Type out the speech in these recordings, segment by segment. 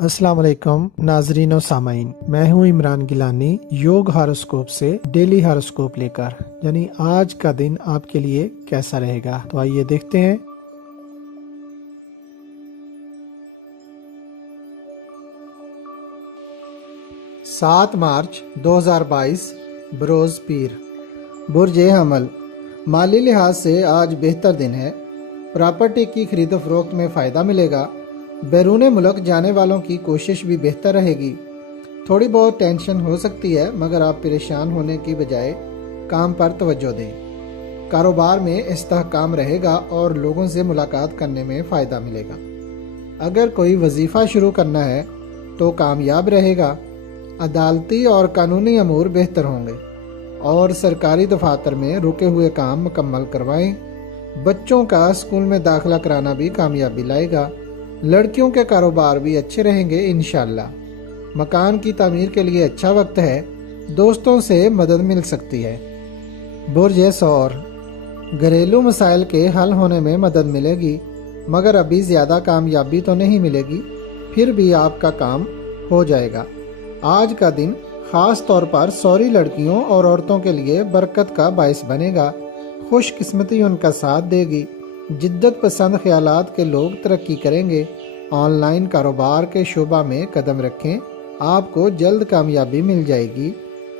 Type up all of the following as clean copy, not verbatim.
अस्सलाम वालेकुम नाजरीन और सामाइन, मैं हूं इमरान गिलानी योग हॉरोस्कोप से डेली हॉरोस्कोप लेकर, यानी आज का दिन आपके लिए कैसा रहेगा। तो आइए देखते हैं। सात मार्च 2022 बरोज पीर, बुर्ज हमल। माली लिहाज से आज बेहतर दिन है। प्रॉपर्टी की खरीद फरोख्त में फ़ायदा मिलेगा। बैरून मुल्क जाने वालों की कोशिश भी बेहतर रहेगी। थोड़ी बहुत टेंशन हो सकती है, मगर आप परेशान होने की बजाय काम पर तवज्जो दें। कारोबार में इस्तेहकाम रहेगा और लोगों से मुलाकात करने में फ़ायदा मिलेगा। अगर कोई वजीफ़ा शुरू करना है तो कामयाब रहेगा। अदालती और कानूनी अमूर बेहतर होंगे और सरकारी दफातर में रुके हुए काम मुकम्मल करवाएं। बच्चों का स्कूल में दाखिला कराना भी कामयाबी लाएगा। लड़कियों के कारोबार भी अच्छे रहेंगे इंशाअल्लाह। मकान की तामीर के लिए अच्छा वक्त है। दोस्तों से मदद मिल सकती है। बुर्ज सौर, घरेलू मसाइल के हल होने में मदद मिलेगी, मगर अभी ज़्यादा कामयाबी तो नहीं मिलेगी। फिर भी आपका काम हो जाएगा। आज का दिन ख़ास तौर पर सौरी लड़कियों और औरतों के लिए बरकत का बायस बनेगा। खुशकिस्मती उनका साथ देगी। जिद्दत पसंद ख्यालात के लोग तरक्की करेंगे। ऑनलाइन कारोबार के शोबा में कदम रखें, आपको जल्द कामयाबी मिल जाएगी।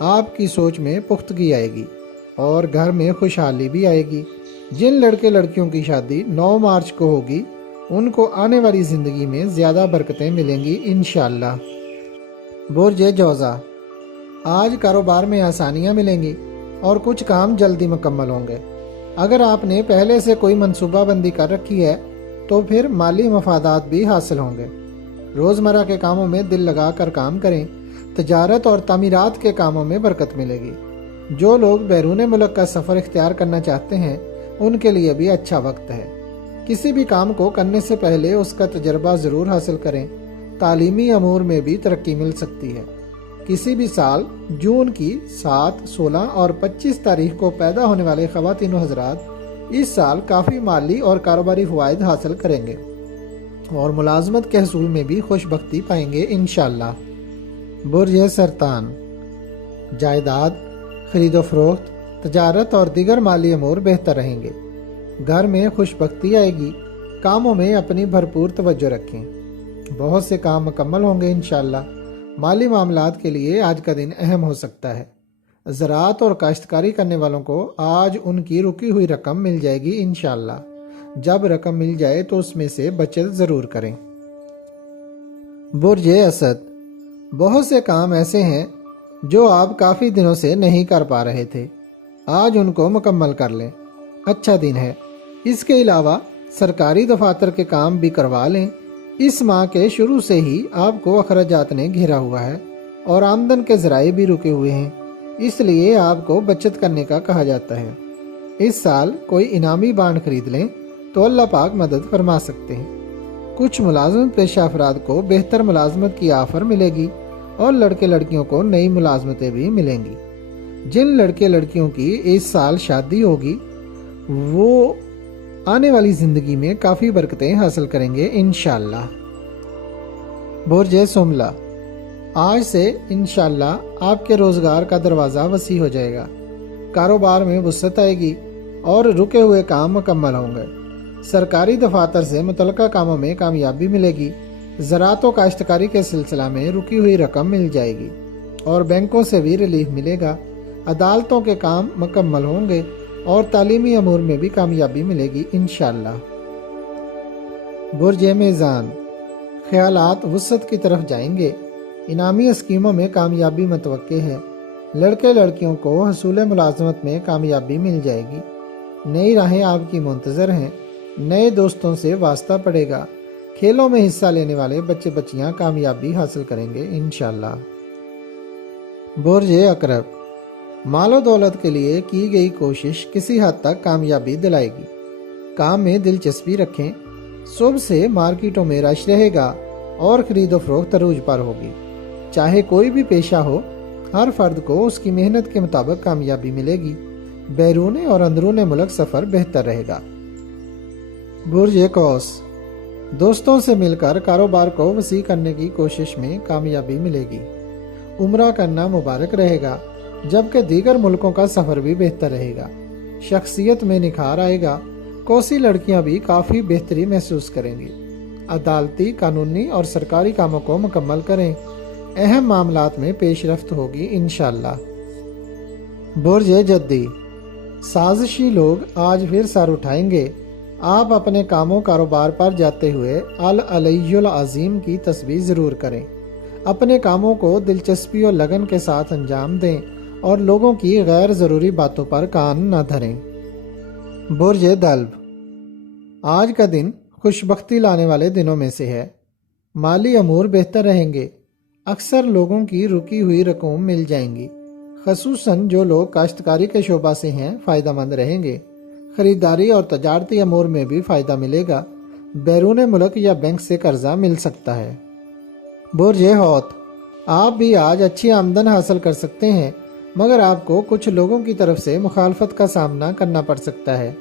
आपकी सोच में पुख्तगी आएगी और घर में खुशहाली भी आएगी। जिन लड़के लड़कियों की शादी 9 मार्च को होगी, उनको आने वाली ज़िंदगी में ज़्यादा बरकतें मिलेंगी इंशाअल्लाह। बुर्ज जौज़ा, आज कारोबार में आसानियाँ मिलेंगी और कुछ काम जल्दी मुकम्मल होंगे। अगर आपने पहले से कोई मंसूबाबंदी कर रखी है तो फिर माली मफादात भी हासिल होंगे। रोज़मर्रा के कामों में दिल लगा कर काम करें। तजारत और तामीरात के कामों में बरकत मिलेगी। जो लोग बैरून मुल्क का सफ़र इख्तियार करना चाहते हैं, उनके लिए भी अच्छा वक्त है। किसी भी काम को करने से पहले उसका तजर्बा ज़रूर हासिल करें। तालीमी अमूर में भी तरक्की मिल सकती है। किसी भी साल जून की 7, 16 और 25 तारीख को पैदा होने वाले ख़वातीन हज़रात इस साल काफ़ी माली और कारोबारी फ़वाइद हासिल करेंगे और मुलाजमत के हसूल में भी खुशबख्ती पाएंगे इंशाअल्लाह। बुर्ज सरतान, जायदाद, खरीदो फरोख्त, तजारत और दीगर माली अमूर बेहतर रहेंगे। घर में खुशबख्ती आएगी। कामों में अपनी भरपूर तवज्जो रखें। बहुत से काम मुकम्मल होंगे इंशाअल्लाह। माली मामलात के लिए आज का दिन अहम हो सकता है। ज़राअत और काश्तकारी करने वालों को आज उनकी रुकी हुई रकम मिल जाएगी इंशाअल्लाह। जब रकम मिल जाए तो उसमें से बचत ज़रूर करें। बुर्ज असद, बहुत से काम ऐसे हैं जो आप काफ़ी दिनों से नहीं कर पा रहे थे। आज उनको मुकम्मल कर लें। अच्छा दिन है। इसके अलावा सरकारी दफातर के काम भी करवा लें। इस माह के शुरू से ही आपको अखराजात ने घेरा हुआ है और आमदन के ज़राए भी रुके हुए हैं, इसलिए आपको बचत करने का कहा जाता है। इस साल कोई इनामी बांड खरीद लें तो अल्लाह पाक मदद फरमा सकते हैं। कुछ मुलाजमत पेशा अफराद को बेहतर मुलाजमत की आफ़र मिलेगी और लड़के लड़कियों को नई मुलाजमतें भी मिलेंगी। जिन लड़के लड़कियों की इस साल शादी होगी, वो आने वाली ज़िंदगी में काफ़ी बरकतें हासिल करेंगे इंशाअल्लाह। बुर्ज सुमला, आज से इंशाअल्लाह आपके रोज़गार का दरवाज़ा वसी हो जाएगा। कारोबार में वुसअत आएगी और रुके हुए काम मुकम्मल होंगे। सरकारी दफातर से मुतल्लिका कामों में कामयाबी मिलेगी। ज़राअत व काश्तकारी के सिलसिला में रुकी हुई रकम मिल जाएगी और बैंकों से भी रिलीफ मिलेगा। अदालतों के काम मुकम्मल होंगे और तालीमी अमूर में भी कामयाबी मिलेगी इंशाअल्लाह। बुर्ज मीज़ान, ख्यालात वुसअत की तरफ जाएंगे। इनामी स्कीमों में कामयाबी मतवक्के है। लड़के लड़कियों को हसूल मुलाजमत में कामयाबी मिल जाएगी। नई राहें आपकी मुंतज़र हैं। नए दोस्तों से वास्ता पड़ेगा। खेलों में हिस्सा लेने वाले बच्चे बच्चियां कामयाबी हासिल करेंगे इंशाअल्लाह। बुर्ज अकरब, मालो दौलत के लिए की गई कोशिश किसी हद तक कामयाबी दिलाएगी। काम में दिलचस्पी रखें। सुबह से मार्केटों में रश रहेगा और खरीदो फरोख्त अरूज पर होगी। चाहे कोई भी पेशा हो, हर फर्द को उसकी मेहनत के मुताबिक कामयाबी मिलेगी। बैरून और अंदरून मुल्क सफ़र बेहतर रहेगा। बुर्ज कौस, दोस्तों से मिलकर कारोबार को वसी करने की कोशिश में कामयाबी मिलेगी। उम्रा करना मुबारक रहेगा, जबकि दीगर मुल्कों का सफ़र भी बेहतर रहेगा। शख्सियत में निखार आएगा। कोसी लड़कियां भी काफ़ी बेहतरी महसूस करेंगी। अदालती, कानूनी और सरकारी कामों को मुकम्मल करें। अहम मामलात में पेशरफ्त होगी इंशाअल्लाह। बुर्ज जद्दी, साजिशी लोग आज फिर सर उठाएंगे। आप अपने कामों कारोबार पर जाते हुए अल अलiy्युल अज़ीम की तस्बीह ज़रूर करें। अपने कामों को दिलचस्पी और लगन के साथ अंजाम दें और लोगों की गैर ज़रूरी बातों पर कान न धरें। बुर्ज दल्ब, आज का दिन खुशबख्ती लाने वाले दिनों में से है। माली अमूर बेहतर रहेंगे। अक्सर लोगों की रुकी हुई रकूम मिल जाएंगी। खसूसन जो लोग काश्तकारी के शोबा से हैं फ़ायदेमंद रहेंगे। ख़रीदारी और तजारती अमूर में भी फ़ायदा मिलेगा। बैरून मुल्क या बैंक से कर्जा मिल सकता है। बुर्ज हौत, आप भी आज अच्छी आमदन हासिल कर सकते हैं, मगर आपको कुछ लोगों की तरफ से मुखालफत का सामना करना पड़ सकता है।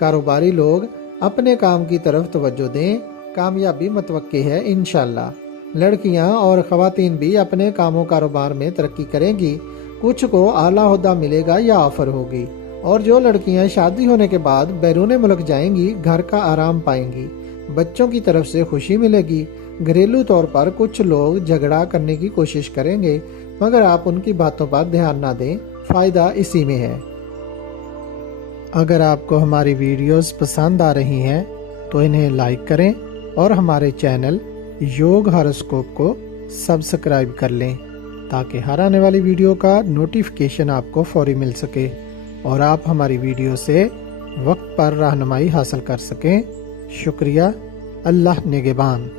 कारोबारी लोग अपने काम की तरफ तवज्जो दें, कामयाबी मुतवक्की है इंशाअल्लाह। लड़कियां और ख़वातीन भी अपने कामों कारोबार में तरक्की करेंगी। कुछ को आला ओहदा मिलेगा या ऑफर होगी, और जो लड़कियां शादी होने के बाद बैरून मुल्क जाएंगी घर का आराम पाएंगी। बच्चों की तरफ से खुशी मिलेगी। घरेलू तौर पर कुछ लोग झगड़ा करने की कोशिश करेंगे, मगर आप उनकी बातों पर ध्यान ना दें, फ़ायदा इसी में है। अगर आपको हमारी वीडियोस पसंद आ रही हैं तो इन्हें लाइक करें और हमारे चैनल योग हॉरोस्कोप को सब्सक्राइब कर लें, ताकि हर आने वाली वीडियो का नोटिफिकेशन आपको फौरी मिल सके और आप हमारी वीडियो से वक्त पर रहनुमाई हासिल कर सकें। शुक्रिया। अल्लाह निगहबान।